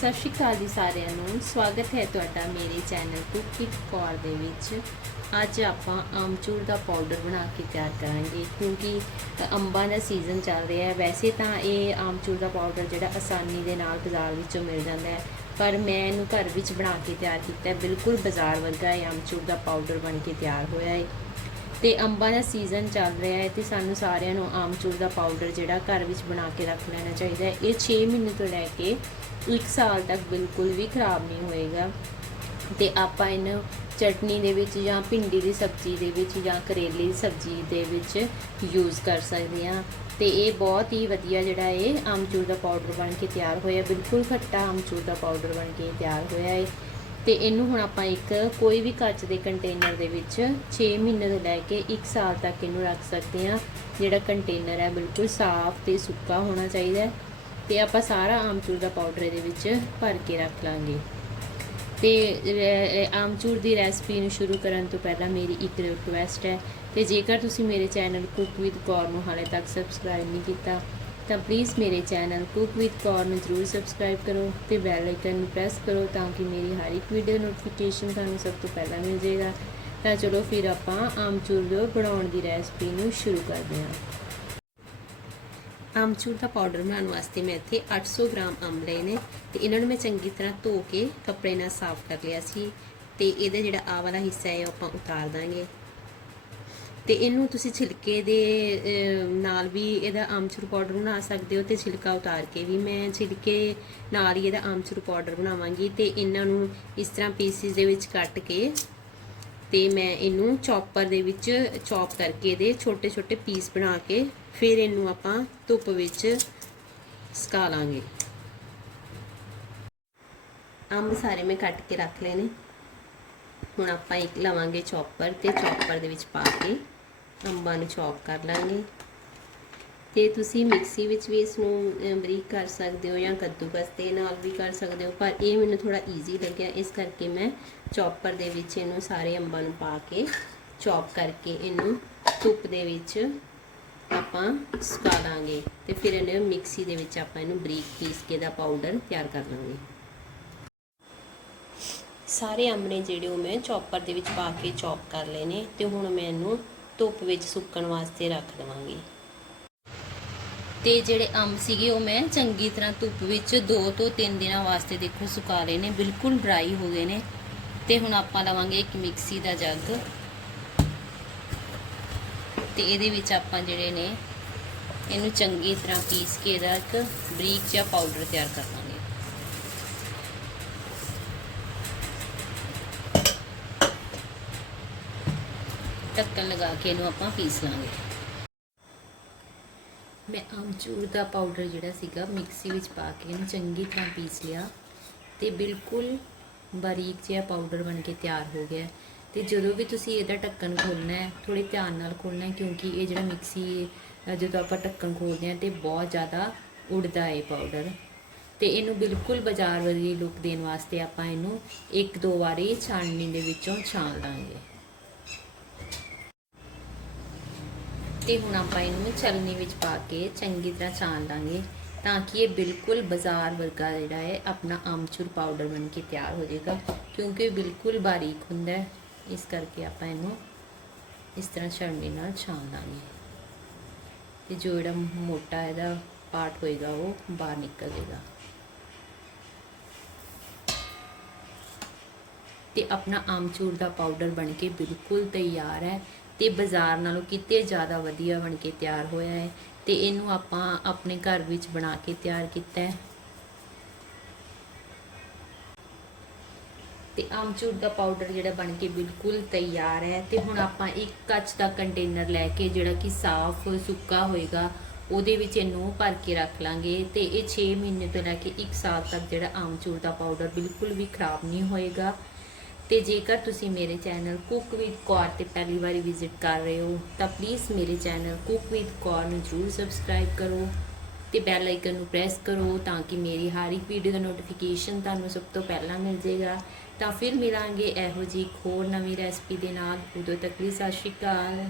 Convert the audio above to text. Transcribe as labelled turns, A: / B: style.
A: ਸਤਿ ਸ਼੍ਰੀ ਅਕਾਲ ਜੀ ਸਾਰਿਆਂ ਨੂੰ। ਸਵਾਗਤ ਹੈ ਤੁਹਾਡਾ ਮੇਰੇ ਚੈਨਲ ਕੁਕ ਕੌਰ ਦੇ ਵਿੱਚ। ਅੱਜ ਆਪਾਂ ਆਮਚੂਰ ਦਾ ਪਾਊਡਰ ਬਣਾ ਕੇ ਤਿਆਰ ਕਰਾਂਗੇ, ਕਿਉਂਕਿ ਅੰਬਾਂ ਦਾ ਸੀਜ਼ਨ ਚੱਲ ਰਿਹਾ ਹੈ। ਵੈਸੇ ਤਾਂ ਇਹ ਆਮਚੂਰ ਦਾ ਪਾਊਡਰ ਜਿਹੜਾ ਆਸਾਨੀ ਦੇ ਨਾਲ ਬਾਜ਼ਾਰ ਵਿੱਚੋਂ ਮਿਲ ਜਾਂਦਾ ਹੈ। ਪਰ ਮੈਂ ਇਹਨੂੰ ਘਰ ਵਿੱਚ ਬਣਾ ਕੇ ਤਿਆਰ ਕੀਤਾ ਬਿਲਕੁਲ ਬਾਜ਼ਾਰ ਵਰਗਾ ਇਹ ਆਮਚੂਰ ਦਾ ਪਾਊਡਰ ਬਣ ਕੇ ਤਿਆਰ ਹੋਇਆ ਹੈ। ਤੇ ਅੰਬਾਂ ਦਾ ਸੀਜ਼ਨ ਚੱਲ ਰਿਹਾ ਹੈ ਤੇ ਸਾਨੂੰ ਸਾਰਿਆਂ ਨੂੰ ਆਮਚੂਰ ਦਾ ਪਾਊਡਰ ਜਿਹੜਾ ਘਰ ਵਿੱਚ ਬਣਾ ਕੇ ਰੱਖ ਲੈਣਾ ਚਾਹੀਦਾ ਹੈ। ਇਹ 6 ਮਹੀਨੇ ਤੋਂ ਲੈ ਕੇ 1 ਸਾਲ ਤੱਕ ਬਿਲਕੁਲ ਵੀ ਖਰਾਬ ਨਹੀਂ ਹੋਏਗਾ। ਤੇ ਆਪਾਂ ਇਹਨੂੰ ਚਟਨੀ ਦੇ ਵਿੱਚ ਜਾਂ ਭਿੰਡੀ ਦੀ ਸਬਜ਼ੀ ਦੇ ਵਿੱਚ ਜਾਂ ਕਰੇਲੇ ਦੀ ਸਬਜ਼ੀ ਦੇ ਵਿੱਚ ਯੂਜ਼ ਕਰ ਸਕਦੇ ਹਾਂ। ਤੇ ਇਹ ਬਹੁਤ ਹੀ ਵਧੀਆ ਜਿਹੜਾ ਇਹ ਆਮਚੂਰ ਦਾ ਪਾਊਡਰ ਬਣ ਕੇ ਤਿਆਰ ਹੋਇਆ ਬਿਲਕੁਲ ਖੱਟਾ ਆਮਚੂਰ ਦਾ ਪਾਊਡਰ ਬਣ ਕੇ ਤਿਆਰ ਹੋਇਆ ਹੈ। ਤੇ ਇਹਨੂੰ ਹੁਣ ਆਪਾਂ ਇੱਕ ਕੋਈ ਵੀ ਕੱਚ ਦੇ ਕੰਟੇਨਰ ਦੇ ਵਿੱਚ 6 ਮਹੀਨੇ ਤੋਂ ਲੈ ਕੇ 1 ਸਾਲ ਤੱਕ ਇਹਨੂੰ ਰੱਖ ਸਕਦੇ ਹਾਂ। ਜਿਹੜਾ ਕੰਟੇਨਰ ਹੈ ਬਿਲਕੁਲ ਸਾਫ਼ ਤੇ ਸੁੱਕਾ ਹੋਣਾ ਚਾਹੀਦਾ ਹੈ ਤੇ ਆਪਾਂ ਸਾਰਾ ਆਮਚੂਰ ਦਾ ਪਾਊਡਰ ਇਹਦੇ ਵਿੱਚ ਭਰ ਕੇ ਰੱਖ ਲਾਂਗੇ। ਤੇ ਆਮਚੂਰ ਦੀ ਰੈਸਪੀ ਨੂੰ ਸ਼ੁਰੂ ਕਰਨ ਤੋਂ ਪਹਿਲਾਂ ਮੇਰੀ ਇੱਕ ਰਿਕੁਐਸਟ ਹੈ ਤੇ ਜੇਕਰ ਤੁਸੀਂ ਮੇਰੇ ਚੈਨਲ ਕੁੱਕ ਵਿਦ ਕੌਰ ਨੂੰ ਹਾਲੇ ਤੱਕ ਸਬਸਕ੍ਰਾਈਬ ਨਹੀਂ ਕੀਤਾ ਤਾਂ ਪਲੀਜ਼ ਮੇਰੇ ਚੈਨਲ ਕੁਕ ਵਿਦ ਕੌਰ ਨੂੰ ਜਰੂਰ ਸਬਸਕ੍ਰਾਈਬ ਕਰੋ ਤੇ ਬੈਲ ਆਈਕਨ ਨੂੰ ਪ੍ਰੈਸ ਕਰੋ ਤਾਂ ਕਿ ਮੇਰੀ ਹਰ ਇੱਕ ਵੀਡੀਓ ਨੋਟੀਫਿਕੇਸ਼ਨ ਤੁਹਾਨੂੰ ਸਭ ਤੋਂ ਪਹਿਲਾਂ ਮਿਲ ਜਾਏਗਾ। ਤਾਂ ਚਲੋ ਫਿਰ ਆਪਾਂ ਆਮਚੂਰ ਦੇ ਬਣਾਉਣ ਦੀ ਰੈਸਪੀ ਨੂੰ ਸ਼ੁਰੂ ਕਰਦੇ ਹਾਂ। ਆਮਚੂਰ ਦਾ ਪਾਊਡਰ ਬਣਾਉਣ ਵਾਸਤੇ ਮੈਂ ਇੱਥੇ 800 ਗ੍ਰਾਮ ਅੰਬ ਲਏ ਨੇ ਤੇ ਇਹਨਾਂ ਨੂੰ ਮੈਂ ਚੰਗੀ ਤਰ੍ਹਾਂ ਧੋ ਕੇ ਕੱਪੜੇ ਨਾਲ ਸਾਫ਼ ਕਰ ਲਿਆ ਸੀ ਤੇ ਇਹਦਾ ਜਿਹੜਾ ਆ ਵਾਲਾ ਹਿੱਸਾ ਹੈ ਉਹ ਆਪਾਂ ਉਤਾਰ ਦਾਂਗੇ। ਤੇ ਇਹਨੂੰ ਤੁਸੀਂ ਛਿਲਕੇ ਦੇ ਨਾਲ ਵੀ ਇਹਦਾ ਆਮਚੂਰ ਪਾਊਡਰ ਬਣਾ ਸਕਦੇ ਹੋ ਤੇ ਛਿਲਕਾ ਉਤਾਰ ਕੇ ਵੀ ਮੈਂ ਛਿਲਕੇ ਨਾਲ ਹੀ ਇਹਦਾ ਆਮਚੂਰ ਪਾਊਡਰ ਬਣਾਵਾਂਗੀ ਤੇ ਇਹਨਾਂ ਨੂੰ ਇਸ ਤਰ੍ਹਾਂ ਪੀਸਿਸ ਦੇ ਵਿੱਚ ਕੱਟ ਕੇ ਤੇ ਮੈਂ ਇਹਨੂੰ ਚੌਪਰ ਦੇ ਵਿੱਚ ਚੌਪ ਕਰਕੇ ਇਹਦੇ ਛੋਟੇ ਛੋਟੇ ਪੀਸ ਬਣਾ ਕੇ ਫਿਰ ਇਹਨੂੰ ਆਪਾਂ ਧੁੱਪ ਵਿੱਚ ਸੁਕਾ ਲਾਂਗੇ। ਅੰਬ ਸਾਰੇ ਮੈਂ ਕੱਟ ਕੇ ਰੱਖ ਲਏ ਨੇ। ਹੁਣ ਆਪਾਂ ਇੱਕ ਲਵਾਂਗੇ ਚੌਪਰ ਤੇ ਚੌਪਰ ਦੇ ਵਿੱਚ ਪਾ ਕੇ ਅੰਬਾਂ ਨੂੰ ਚੌਪ ਕਰ ਲਾਂਗੇ। ਤੇ ਤੁਸੀਂ ਮਿਕਸੀ ਵਿੱਚ ਵੀ ਇਸ ਨੂੰ ਬਰੀਕ ਕਰ ਸਕਦੇ ਹੋ ਜਾਂ ਕੱਦੂਕਸ ਦੇ ਨਾਲ ਵੀ ਕਰ ਸਕਦੇ ਹੋ, ਪਰ ਇਹ ਮੈਨੂੰ ਥੋੜਾ ਈਜ਼ੀ ਲੱਗਿਆ। ਇਸ ਕਰਕੇ ਮੈਂ ਚੌਪਰ ਦੇ ਵਿੱਚ ਇਹਨੂੰ ਸਾਰੇ ਅੰਬਾਂ ਨੂੰ ਪਾ ਕੇ ਚੌਪ ਕਰਕੇ ਇਹਨੂੰ ਧੁੱਪ ਦੇ ਵਿੱਚ ਆਪਾਂ ਸੁਕਾ ਲਾਂਗੇ ਤੇ ਫਿਰ ਇਹਨੂੰ ਮਿਕਸੀ ਦੇ ਵਿੱਚ ਆਪਾਂ ਇਹਨੂੰ ਬਰੀਕ ਪੀਸ ਕੇ ਦਾ ਪਾਊਡਰ ਤਿਆਰ ਕਰ ਲਾਂਗੇ। ਸਾਰੇ ਅੰਬ ਨੇ ਜਿਹੜੇ ਉਹ ਮੈਂ ਚੌਪਰ ਦੇ ਵਿੱਚ ਪਾ ਕੇ ਚੌਪ ਕਰ ਲਏ ਨੇ ਤੇ ਹੁਣ ਮੈਂ ਇਹਨੂੰ ਧੁੱਪ ਵਿੱਚ ਸੁੱਕਣ ਵਾਸਤੇ ਰੱਖ ਦਵਾਂਗੀ। ਤੇ ਜਿਹੜੇ ਅੰਬ ਸੀਗੇ, ਉਹ ਮੈਂ ਚੰਗੀ ਤਰ੍ਹਾਂ ਧੁੱਪ ਵਿੱਚ 2 ਤੋਂ 3 ਦਿਨਾਂ ਵਾਸਤੇ ਦੇਖੋ ਸੁਕਾ ਲਏ ਨੇ, ਬਿਲਕੁਲ ਡਰਾਈ ਹੋ ਗਏ ਨੇ। ਤੇ ਹੁਣ ਆਪਾਂ ਲਵਾਂਗੇ ਇੱਕ ਮਿਕਸੀ ਦਾ ਜੱਗ। ਤੇ ਇਹਦੇ ਵਿੱਚ ਆਪਾਂ ਜਿਹੜੇ ਨੇ, ਇਹਨੂੰ ਚੰਗੀ ਤਰ੍ਹਾਂ ਪੀਸ ਕੇ ਇਹਦਾ ਇੱਕ ਬਰੀਕ ਜਿਹਾ ਪਾਊਡਰ ਤਿਆਰ ਕਰ ਲਾਂਗੇ। ਢੱਕਣ ਲਗਾ ਕੇ ਇਹਨੂੰ ਆਪਾਂ ਪੀਸ ਲਾਂਗੇ। ਮੈਂ ਆਮਚੂਰ ਦਾ ਪਾਊਡਰ ਜਿਹੜਾ ਸੀਗਾ, ਮਿਕਸੀ ਵਿੱਚ ਪਾ ਕੇ ਇਹਨੂੰ ਚੰਗੀ ਤਰ੍ਹਾਂ ਪੀਸ ਲਿਆ ਤੇ ਬਿਲਕੁਲ ਬਾਰੀਕ ਜਿਹਾ ਪਾਊਡਰ ਬਣ ਕੇ ਤਿਆਰ ਹੋ ਗਿਆ। ਹੈ। ਤੇ ਜਦੋਂ ਵੀ ਤੁਸੀਂ ਇਹਦਾ ਢੱਕਣ ਖੋਲਣਾ ਹੈ ਥੋੜੇ ਧਿਆਨ ਨਾਲ ਖੋਲਣਾ ਹੈ, ਕਿਉਂਕਿ ਇਹ ਜਿਹੜਾ ਮਿਕਸੀ ਜਦੋਂ ਆਪਾਂ ਢੱਕਣ ਖੋਲਦੇ ਹਾਂ ਤੇ ਬਹੁਤ ਜ਼ਿਆਦਾ ਉੜਦਾ ਹੈ ਪਾਊਡਰ। ਤੇ ਇਹਨੂੰ ਬਿਲਕੁਲ ਬਾਜ਼ਾਰ ਵਰਗੀ ਲੁੱਕ ਦੇਣ ਵਾਸਤੇ ਆਪਾਂ ਇਹਨੂੰ ਇੱਕ ਦੋ ਵਾਰੀ ਛਾਣਨੀ ਦੇ ਵਿੱਚੋਂ ਛਾਣ ਲਾਂਗੇ। ਤੇ ਹੁਣ ਆਪਾਂ ਇਹਨੂੰ ਛਲਨੀ ਵਿੱਚ ਪਾ ਕੇ ਚੰਗੀ ਤਰ੍ਹਾਂ ਛਾਣ ਲਾਂਗੇ ਤਾਂ ਕਿ ਇਹ ਬਿਲਕੁਲ ਬਾਜ਼ਾਰ ਵਰਗਾ ਜਿਹੜਾ ਹੈ, ਆਪਣਾ ਆਮਚੂਰ ਪਾਊਡਰ ਬਣ ਕੇ ਤਿਆਰ ਹੋ ਜਾਏਗਾ। ਕਿਉਂਕਿ ਇਹ ਬਿਲਕੁਲ ਬਾਰੀਕ ਹੁੰਦਾ ਹੈ, ਇਸ ਕਰਕੇ ਆਪਾਂ ਇਹਨੂੰ ਇਸ ਤਰ੍ਹਾਂ ਛਲਨੀ ਨਾਲ ਛਾਣ ਲਾਂਗੇ। ਤੇ ਜੋ ਜਿਹੜਾ ਮੋਟਾ ਇਹਦਾ ਪਾਰਟ ਹੋਏਗਾ, ਉਹ ਬਾਹਰ ਨਿਕਲ ਜਾਏਗਾ। ਤੇ ਆਪਣਾ ਆਮਚੂਰ ਦਾ ਪਾਊਡਰ ਬਣ ਕੇ ਬਿਲਕੁਲ ਤਿਆਰ ਹੈ। ਤੇ ਬਾਜ਼ਾਰ ਨਾਲੋਂ ਕਿਤੇ ਜ਼ਿਆਦਾ ਵਧੀਆ ਬਣ ਕੇ ਤਿਆਰ ਹੋਇਆ ਹੈ ਤੇ ਇਹਨੂੰ ਆਪਾਂ ਆਪਣੇ ਘਰ ਵਿੱਚ ਬਣਾ ਕੇ ਤਿਆਰ ਕੀਤਾ ਹੈ। ਤੇ ਆਮਚੂਰ ਦਾ ਪਾਊਡਰ ਜਿਹੜਾ ਬਣ ਕੇ ਬਿਲਕੁਲ ਤਿਆਰ ਹੈ ਤੇ ਹੁਣ ਆਪਾਂ ਇੱਕ ਕੱਚ ਦਾ ਕੰਟੇਨਰ ਲੈ ਕੇ ਜਿਹੜਾ ਕਿ ਸਾਫ਼ ਸੁੱਕਾ ਹੋਏਗਾ, ਉਹਦੇ ਵਿੱਚ ਇਹਨੂੰ ਭਰ ਕੇ ਰੱਖ ਲਾਂਗੇ ਤੇ ਇਹ 6 ਮਹੀਨੇ ਤੋਂ ਲੈ ਕੇ 1 ਸਾਲ ਤੱਕ ਜਿਹੜਾ ਆਮਚੂਰ ਦਾ ਪਾਊਡਰ ਬਿਲਕੁਲ ਵੀ ਖਰਾਬ ਨਹੀਂ ਹੋਏਗਾ। ਤੇ ਜੇਕਰ ਤੁਸੀਂ ਮੇਰੇ ਚੈਨਲ ਕੁੱਕ ਵਿਦ ਕੌਰ ਤੇ ਪਹਿਲੀ ਵਾਰੀ ਵਿਜ਼ਿਟ ਕਰ ਰਹੇ ਹੋ, ਤਾਂ ਪਲੀਜ਼ ਮੇਰੇ ਚੈਨਲ ਕੁੱਕ ਵਿਦ ਕੌਰ ਨੂੰ ਜਰੂਰ ਸਬਸਕ੍ਰਾਈਬ ਕਰੋ ਤੇ ਬੈਲ ਆਈਕਨ ਨੂੰ ਪ੍ਰੈਸ ਕਰੋ ਤਾਂ ਕਿ ਮੇਰੀ ਹਰ ਇੱਕ ਵੀਡੀਓ ਦਾ ਨੋਟੀਫਿਕੇਸ਼ਨ ਤੁਹਾਨੂੰ ਸਭ ਤੋਂ ਪਹਿਲਾਂ ਮਿਲ ਜਾਏਗਾ ਤਾਂ ਫਿਰ ਮਿਲਾਂਗੇ ਇਹੋ ਜੀ ਇੱਕ ਹੋਰ ਨਵੀਂ ਰੈਸਪੀ ਦੇ ਨਾਲ। ਉਦੋਂ ਤੱਕ ਲਈ ਸਤਿ ਸ਼੍ਰੀ ਅਕਾਲ।